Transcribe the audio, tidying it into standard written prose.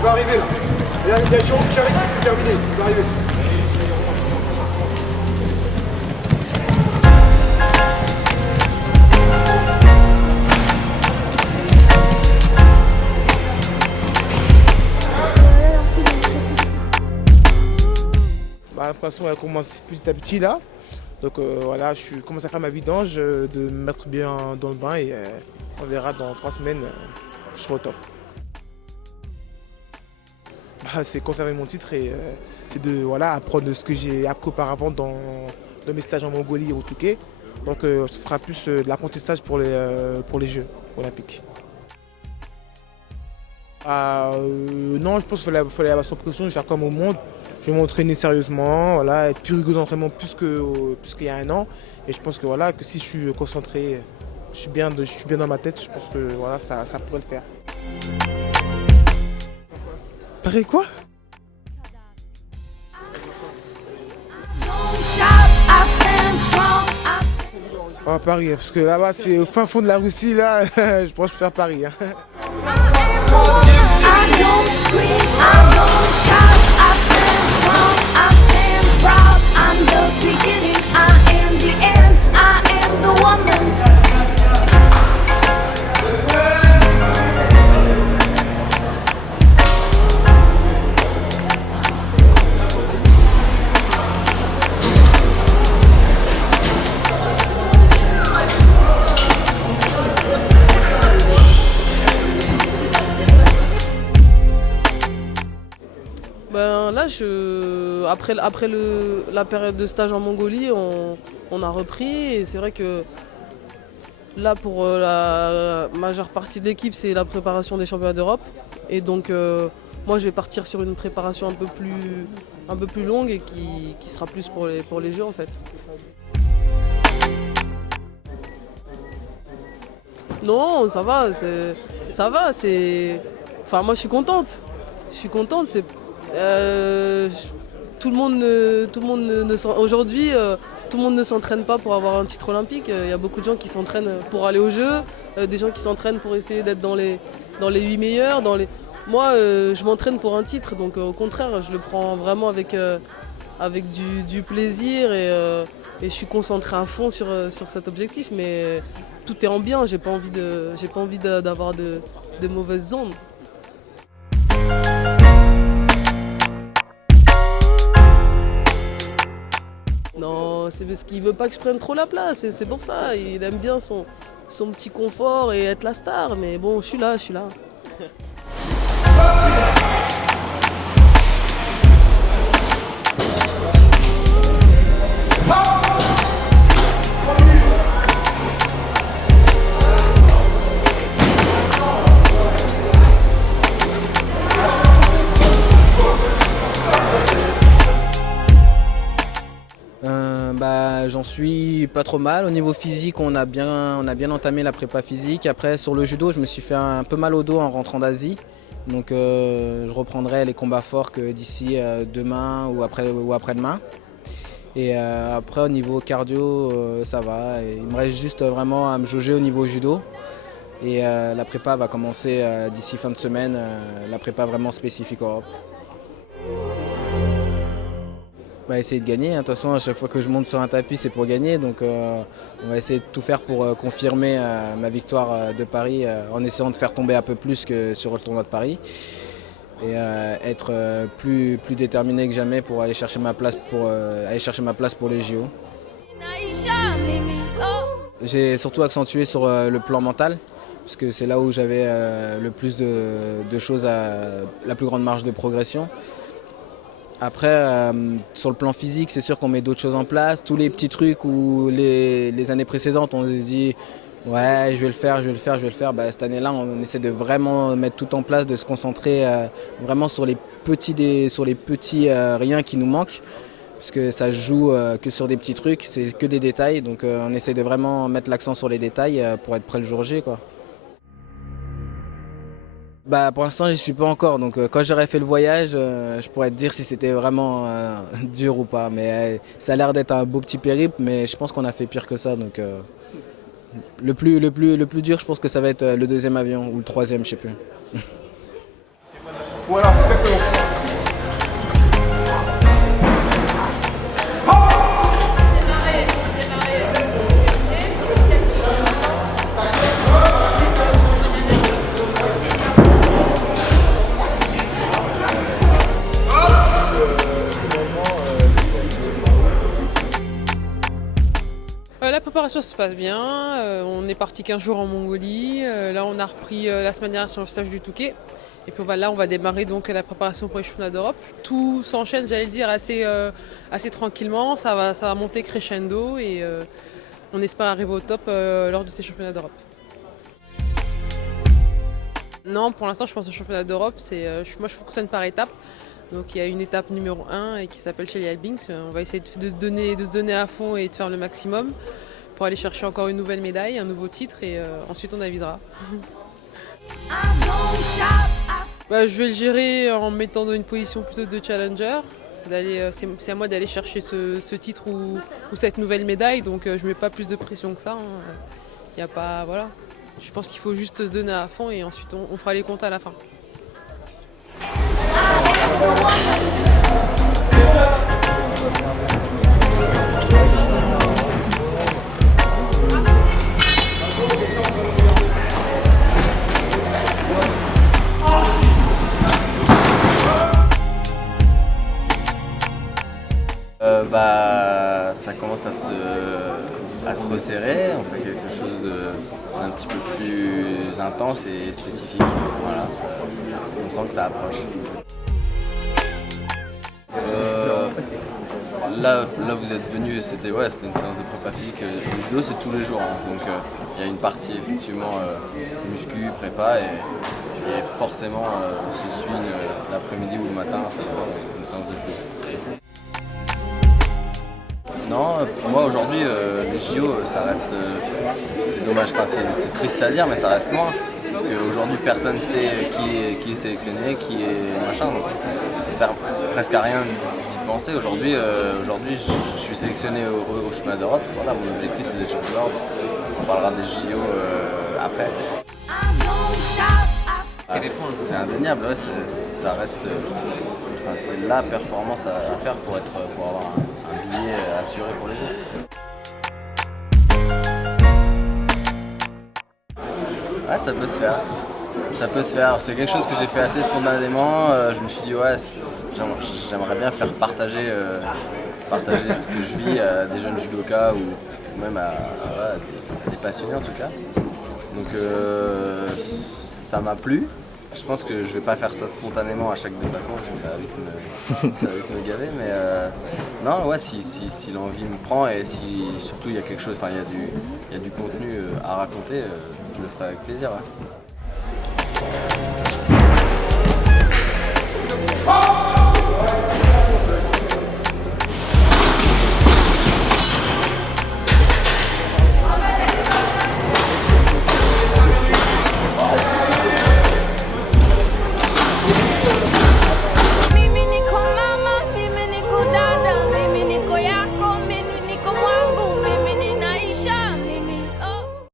Il va arriver là. Il y a Jérôme qui arrive, c'est terminé. Il va arriver. La façon elle commence petit à petit là. Donc voilà, je commence à faire ma vidange, de me mettre bien dans le bain et on verra dans 3 semaines, je serai au top. C'est conserver mon titre et c'est de voilà, apprendre ce que j'ai appris auparavant dans mes stages en Mongolie et au Touquet. Donc ce sera plus de l'apprentissage pour les Jeux olympiques. Non, je pense qu'il fallait avoir sans pression, je vais faire comme au monde. Je vais m'entraîner sérieusement, voilà, être plus rigoureux d'entraînement plus qu'il y a un an. Et je pense que, voilà, que si je suis concentré, je suis bien dans ma tête, je pense que voilà, ça pourrait le faire. Pareil quoi? Oh, Paris, parce que là-bas c'est au fin fond de la Russie, là, je pense que je préfère Paris. Hein. Là, après la période de stage en Mongolie, on a repris et c'est vrai que là, pour la majeure partie de l'équipe, c'est la préparation des championnats d'Europe. Et donc, moi, je vais partir sur une préparation un peu plus longue et qui sera plus pour les Jeux en fait. Non, ça va, Enfin, moi, je suis contente. Tout le monde aujourd'hui, tout le monde ne s'entraîne pas pour avoir un titre olympique. Il y a beaucoup de gens qui s'entraînent pour aller aux Jeux, des gens qui s'entraînent pour essayer d'être dans les 8 meilleurs. Moi, je m'entraîne pour un titre, donc au contraire, je le prends vraiment avec du plaisir et je suis concentré à fond sur cet objectif. Mais tout est en bien. J'ai pas envie d'avoir de mauvaises ondes. Non, c'est parce qu'il veut pas que je prenne trop la place, c'est pour ça. Il aime bien son petit confort et être la star, mais bon, je suis là. J'en suis pas trop mal. Au niveau physique, on a bien entamé la prépa physique. Après, sur le judo, je me suis fait un peu mal au dos en rentrant d'Asie. Donc je reprendrai les combats forts que d'ici demain ou après-demain. Et après, au niveau cardio, ça va. Et il me reste juste vraiment à me jauger au niveau judo. Et la prépa va commencer d'ici fin de semaine, la prépa vraiment spécifique Europe. Essayer de gagner. De toute façon, à chaque fois que je monte sur un tapis, c'est pour gagner. Donc on va essayer de tout faire pour confirmer ma victoire de Paris en essayant de faire tomber un peu plus que sur le tournoi de Paris. Et être plus déterminé que jamais pour aller chercher ma place pour les JO. J'ai surtout accentué sur le plan mental, parce que c'est là où j'avais le plus de choses, la plus grande marge de progression. Après, sur le plan physique, c'est sûr qu'on met d'autres choses en place. Tous les petits trucs où les années précédentes, on se dit « ouais, je vais le faire ». Cette année-là, on essaie de vraiment mettre tout en place, de se concentrer vraiment sur les petits riens qui nous manquent. Parce que ça se joue que sur des petits trucs, c'est que des détails. Donc on essaie de vraiment mettre l'accent sur les détails pour être prêt le jour J, quoi. Pour l'instant, j'y suis pas encore, donc quand j'aurai fait le voyage, je pourrais te dire si c'était vraiment dur ou pas. Mais ça a l'air d'être un beau petit périple, mais je pense qu'on a fait pire que ça. Donc le plus dur, je pense que ça va être le deuxième avion ou le troisième, je sais plus. Voilà, exactement. La préparation se passe bien, on est parti 15 jours en Mongolie, là on a repris la semaine dernière sur le stage du Touquet. Et puis là on va démarrer donc la préparation pour les championnats d'Europe. Tout s'enchaîne, j'allais dire, assez tranquillement, ça va monter crescendo et on espère arriver au top lors de ces championnats d'Europe. Non, pour l'instant je pense au championnat d'Europe, moi je fonctionne par étapes. Donc il y a une étape numéro 1 et qui s'appelle Shelly Albings. On va essayer de se donner à fond et de faire le maximum pour aller chercher encore une nouvelle médaille, un nouveau titre et ensuite on avisera. Je vais le gérer en me mettant dans une position plutôt de challenger. C'est à moi d'aller chercher ce titre ou cette nouvelle médaille, donc je ne mets pas plus de pression que ça. Y a pas, voilà. Je pense qu'il faut juste se donner à fond et ensuite on fera les comptes à la fin. Ça commence à se resserrer, on fait quelque chose d'un petit peu plus intense et spécifique. Voilà, on sent que ça approche. Là vous êtes venu, c'était une séance de prépa physique. Le judo c'est tous les jours, hein, donc il y a une partie effectivement muscu, prépa et forcément se suit l'après-midi ou le matin, c'est une séance de judo. Non, moi aujourd'hui les JO ça reste, c'est dommage, c'est triste à dire mais ça reste loin. Parce qu'aujourd'hui personne ne sait qui est sélectionné, qui est machin, donc ça sert presque à rien d'y penser. Aujourd'hui je suis sélectionné au championnat d'Europe, voilà, mon objectif c'est d'être champion d'Europe. On parlera des JO après. C'est indéniable, ouais, ça reste, c'est la performance à faire pour avoir un billet assuré pour les Jeux. Ouais, ça peut se faire. Ça peut se faire. C'est quelque chose que j'ai fait assez spontanément. Je me suis dit j'aimerais bien faire partager ce que je vis à des jeunes judokas ou même à des passionnés en tout cas. Donc ça m'a plu. Je pense que je vais pas faire ça spontanément à chaque déplacement parce que ça va vite me gaver, mais non, ouais, si l'envie me prend et si surtout il y a quelque chose, il y a du contenu à raconter, je le ferai avec plaisir. Ouais.